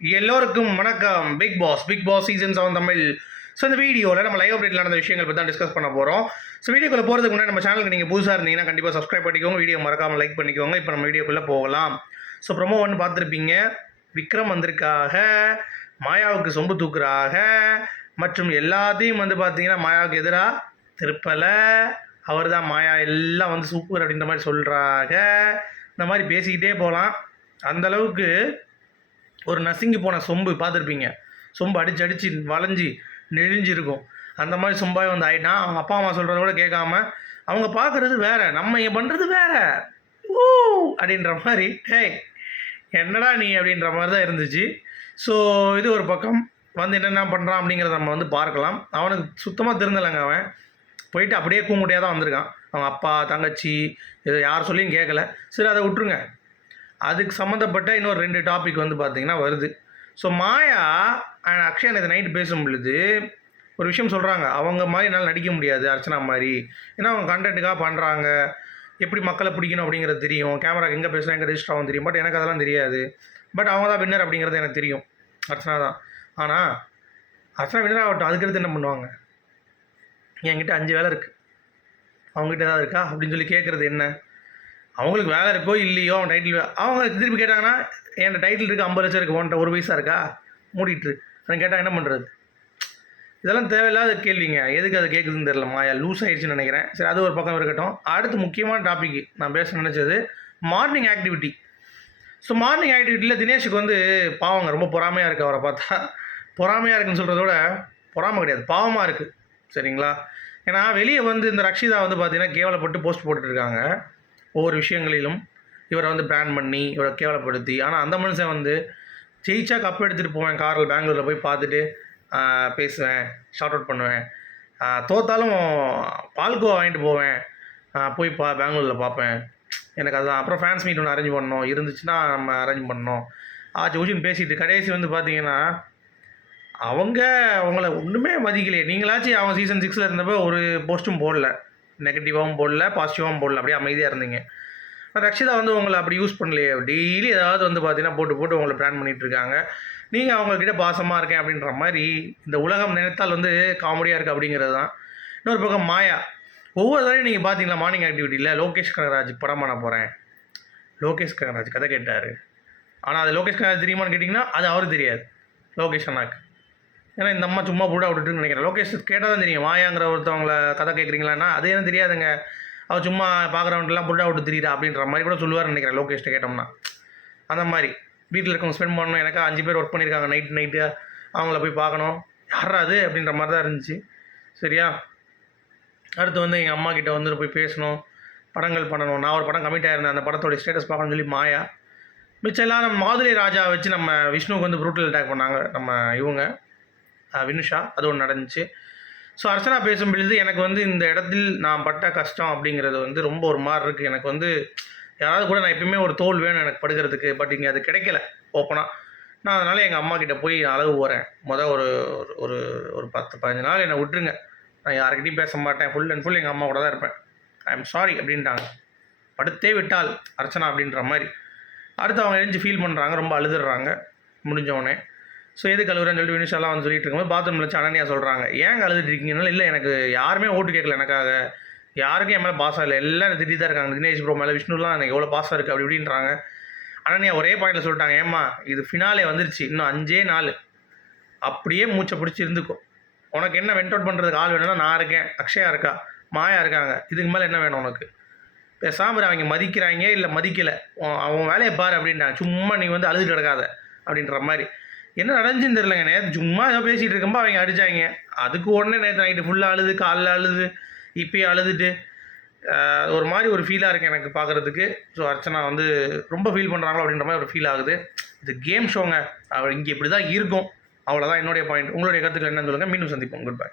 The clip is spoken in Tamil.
எல்லோருக்கும் வணக்கம். Big boss big boss season seven Tamil. So இந்த வீடியோவில் நம்ம லைவ் அப்டேட்டில் நடந்த விஷயங்கள் பற்றி தான் டிஸ்கஸ் பண்ண போகிறோம் ஸோ வீடியோக்குள்ளே போகிறதுக்கு முன்னாடி நம்ம சேனலுக்கு நீங்கள் புதுசாக இருந்தீங்கன்னா கண்டிப்பாக சப்ஸ்கிரைப் பண்ணிக்கோங்க. வீடியோ மறக்காமல் லைக் பண்ணிக்கோங்க. இப்போ நம்ம வீடியோக்குள்ளே போகலாம். ஸோ ப்ரொமோ ஒன்று பார்த்துருப்பீங்க. விக்ரம் வந்திருக்காக. மாயாவுக்கு சொம்பு தூக்குறாக. மற்றும் எல்லாத்தையும் வந்து பார்த்தீங்கன்னா மாயாவுக்கு எதிராக திருப்பலை. அவர் தான் மாயா. எல்லாம் வந்து சூப்பர் அப்படின்ற மாதிரி சொல்கிறாங்க இந்த மாதிரி பேசிக்கிட்டே போகலாம் அந்தளவுக்கு ஒரு நசுங்கி போன சொம்பு பார்த்துருப்பீங்க. சொம்பு அடிச்சு அடிச்சு வளைஞ்சி நெழிஞ்சிருக்கும் அந்த மாதிரி சொம்பாய் வந்து ஆயிட்டான் அவங்க அப்பா அம்மா சொல்கிறத கூட கேட்காம அவங்க பார்க்குறது வேற நம்ம இங்கே பண்ணுறது வேற. ஊ அப்படின்ற மாதிரி ஹேய் என்னடா நீ? அப்படின்ற மாதிரி தான் இருந்துச்சு. ஸோ இது ஒரு பக்கம். வந்து என்னென்ன பண்ணுறான் அப்படிங்கிறத நம்ம வந்து பார்க்கலாம். அவனுக்கு சுத்தமாக திருந்தலைங்க அவன். போயிட்டு அப்படியே கூங்குட்டியாக தான் வந்திருக்கான். அவன் அப்பா தங்கச்சி இது யார் சொல்லியும் கேட்கல. சரி அதை விட்டுருங்க. அதுக்கு சம்மந்தப்பட்ட இன்னொரு ரெண்டு டாபிக் வந்து பார்த்திங்கன்னா வருது. ஸோ மாயா அண்ட் அக்ஷயன் நேற்று நைட்டு பேசும் பொழுது ஒரு விஷயம் சொல்கிறாங்க அவங்க மாதிரி என்னால் நடிக்க முடியாது அர்ச்சனா மாதிரி. ஏன்னா அவங்க கண்டென்ட்டுக்காக பண்ணுறாங்க எப்படி மக்களை பிடிக்கணும் அப்படிங்கிறது தெரியும். கேமரா எங்கே பேசுகிறாங்க எங்கே ரெஜிஸ்டர் ஆகும் தெரியும். பட் எனக்கு அதெல்லாம் தெரியாது. பட் அவங்க தான் வின்னர் அப்படிங்கிறது எனக்கு தெரியும். அர்ச்சனா தான். ஆனால் அர்ச்சனா வின்னர் ஆகட்டும். அதுக்கடுத்து என்ன பண்ணுவாங்க? என்கிட்ட அஞ்சு வேலை இருக்குது அவங்ககிட்ட ஏதாவது இருக்கா? அப்படின்னு சொல்லி கேட்குறது என்ன? அவங்களுக்கு வேலை இருக்கோ இல்லையோ அவன் டைட்டில் அவங்க திருப்பி கேட்டாங்கன்னா என் டைட்டில் இருக்குது ஐம்பது லட்சம் இருக்குது உன்ட்ட ஒரு பைசா இருக்கா? மூடிட்டு நான் கேட்டால் என்ன பண்ணுறது இதெல்லாம் தேவையில்லாத கேள்விங்க. எதுக்கு அதை கேட்குதுன்னு தெரில மாயா. லூஸ் ஆயிடுச்சுன்னு நினைக்கிறேன். சரி அது ஒரு பக்கம் இருக்கட்டும். அடுத்து முக்கியமான டாபிக் நான் பேச நினச்சது மார்னிங் ஆக்டிவிட்டி ஸோ மார்னிங் ஆக்டிவிட்டியில் தினேஷுக்கு வந்து பாவங்க ரொம்ப பொறாமையாக இருக்குது அவரை பார்த்தா. பொறாமையாக இருக்குன்னு சொல்கிறத விட பொறாமை கிடையாது. பாவமாக இருக்குது சரிங்களா? ஏன்னா வெளியே வந்து இந்த ரக்ஷிதா வந்து பார்த்தீங்கன்னா கேவலப்பட்டு போஸ்ட் போட்டுட்ருக்காங்க ஒவ்வொரு விஷயங்களிலும் இவரை வந்து பிராண்ட் பண்ணி இவரை கேவலப்படுத்தி ஆனால் அந்த மனுஷன் வந்து ஜெயிச்சா கப் எடுத்துகிட்டு போவேன் காரில் பெங்களூரில் போய் பார்த்துட்டு பேசுவேன் ஷார்ட் அவுட் பண்ணுவேன். தோத்தாலும் பால்கோவா வாங்கிட்டு போவேன். போய் பா பெங்களூரில் பார்ப்பேன். எனக்கு அதுதான் அப்புறம் ஃபேன்ஸ் மீட் ஒன்று அரேஞ்ச் பண்ணோம் இருந்துச்சுன்னா நம்ம அரேஞ்ச் பண்ணோம் ஆச்சு ஊச்சின்னு பேசிட்டு கடைசி வந்து பார்த்தீங்கன்னா அவங்க அவங்கள ஒன்றுமே மதிக்கலையே. நீங்களாச்சும் அவங்க சீசன் சிக்ஸில் இருந்தப்போ ஒரு போஸ்ட்டும் போடல. நெகட்டிவாகவும் போடல பாசிட்டிவாகவும் போடல. அப்படியே அமைதியாக இருந்தீங்க. ரக்ஷிதா வந்து உங்களை அப்படி யூஸ் பண்ணலையே டெய்லி ஏதாவது வந்து பார்த்தீங்கன்னா போட்டு போட்டு உங்களை பிளான் பண்ணிட்டு இருக்காங்க. நீங்கள் அவங்கக்கிட்ட பாசமாக இருக்கேன் அப்படின்ற மாதிரி இந்த உலகம் நினைத்தால் வந்து காமெடியாக இருக்குது அப்படிங்கிறது தான். இன்னொரு பக்கம் மாயா. ஒவ்வொரு தடவையும் நீங்கள் பார்த்தீங்களா மார்னிங் ஆக்டிவிட்டியில் லோகேஷ் கனகராஜ் படம் பண்ண போகிறேன் லோகேஷ் கனகராஜ் கதை கேட்டார். ஆனால் அது லோகேஷ் கனகராஜ் தெரியுமான்னு கேட்டிங்கன்னா அது அவருக்கு தெரியாது. லோகேஷ் அண்ணாக்கு. ஏன்னா இந்த அம்மா சும்மா புடா விட்டுட்டுன்னு நினைக்கிறேன். லோகேஷ் கேட்டால் தான் தெரியும். வாயாங்கிற ஒருத்தவங்கள கதை கேட்குறீங்களான்னா அது ஏன் தெரியாதுங்க. அவள் சும்மா பார்க்குறவன்ட்டுலாம் புடா விட்டு தெரியுறா அப்படின்ற மாதிரி கூட சொல்லுவார் நினைக்கிறேன் லோகேஷ்ட்டு கேட்டோம்னா. அந்த மாதிரி. வீட்டில் இருக்கவங்க ஸ்பெண்ட் பண்ணணும். எனக்கு அஞ்சு பேர் ஒர்க் பண்ணியிருக்காங்க நைட் நைட்டு அவங்கள போய் பார்க்கணும். யாரா அது? அப்படின்ற மாதிரி தான் இருந்துச்சு. சரியா? அடுத்து வந்து எங்கள் அம்மா கிட்ட வந்துட்டு போய் பேசணும். படங்கள் பண்ணணும். நான் ஒரு படம் கமிட் ஆயிருந்தேன். அந்த படத்தோட ஸ்டேட்டஸ் பார்க்கணும்னு சொல்லி மாயா. மிச்சம் எல்லாம் நம்ம மாதுளை ராஜா வச்சு நம்ம விஷ்ணுவுக்கு வந்து ப்ரூட்டல் அட்டாக் பண்ணாங்க. நம்ம இவங்க. வினுஷா அது ஒன்று நடந்துச்சு. ஸோ அர்ச்சனா பேசும் பொழுது எனக்கு வந்து இந்த இடத்தில் நான் பட்ட கஷ்டம் அப்படிங்கிறது வந்து ரொம்ப ஒரு மாதிரி இருக்குது எனக்கு வந்து யாராவது கூட நான் எப்பயுமே ஒரு தோல் வேணும் எனக்கு படுக்கிறதுக்கு பட் இங்கே அது கிடைக்கல ஓப்பனாக நான் அதனால் எங்கள் அம்மா கிட்டே போய் அழகு போகிறேன் மொதல் ஒரு ஒரு- ஒரு ஒரு பத்து பதினஞ்சு நாள் என்னை விட்டுருங்க. நான் யாருக்கிட்டையும் பேச மாட்டேன். ஃபுல் அண்ட் ஃபுல் எங்கள் அம்மா கூட தான் இருப்பேன். ஐ எம் சாரி அப்படின்ட்டாங்க. படுத்தே விட்டால் அர்ச்சனா அப்படின்ற மாதிரி. அடுத்து அவங்க எழுந்து ஃபீல் பண்ணுறாங்க ரொம்ப அழுதுடுறாங்க முடிஞ்சவொடனே ஸோ எதுக்கு அழுகுறேன்னு சொல்லிட்டு வினிஷாலாம் வந்து சொல்லிட்டு இருக்கும்போது பாத்ரூமில் வச்சு அனன்யா சொல்கிறாங்க ஏன் அழுதுட்டு இருக்கீங்கன்னா இல்லை எனக்கு யாருமே ஓட்டு கேட்கல எனக்காக. யாருக்கும் என் மேலே பாசம் இல்லை. எல்லாம் திட்டி தான் இருக்காங்க. தினேஷ் ப்ரோ மேலே விஷ்ணுலாம் எனக்கு எவ்வளோ பாசம் இருக்குது அப்படி இப்படின்றாங்க. அனன்யா ஒரே பாயிண்டில் சொல்லிட்டாங்க. ஏம்மா இது ஃபினாலே வந்துருச்சு. இன்னும் அஞ்சே நாள். அப்படியே மூச்சை பிடிச்சி இருந்துக்கும் உனக்கு என்ன வெண்ட் அவுட் பண்ணுறதுக்கு ஆள் வேணும்னா நான் இருக்கேன். அக்ஷயா இருக்கா? மாயா இருக்காங்க. இதுக்கு மேலே என்ன வேணும் உனக்கு? பேசாமல் அவங்க மதிக்கிறாங்க இல்லை மதிக்கலை. அவன் வேலையை பாரு அப்படின்ட்டாங்க சும்மா நீ வந்து அழுது கிடக்காத அப்படின்ற மாதிரி. என்ன நடந்துச்சுன்னு தெரிலங்க நேற்று சும்மா ஏதோ பேசிகிட்டு இருக்கும்போது அவங்க அடித்தாங்க அதுக்கு உடனே நேற்று நைட்டு ஃபுல்லாக அழுது காலில் அழுது இப்பயே அழுதுட்டு ஒரு மாதிரி ஒரு ஃபீலாக இருக்குது எனக்கு பார்க்குறதுக்கு ஸோ அர்ச்சனா வந்து ரொம்ப ஃபீல் பண்ணுறாங்களோ அப்படின்ற மாதிரி ஒரு ஃபீல் ஆகுது. இது கேம் ஷோங்க அவர் இங்கே இப்படி தான் இருக்கும். அவ்வளோதான் என்னுடைய பாயிண்ட் உங்களுடைய கருத்துக்கள் என்னன்னு சொல்லுங்கள் மீண்டும் சந்திப்போம். Good bye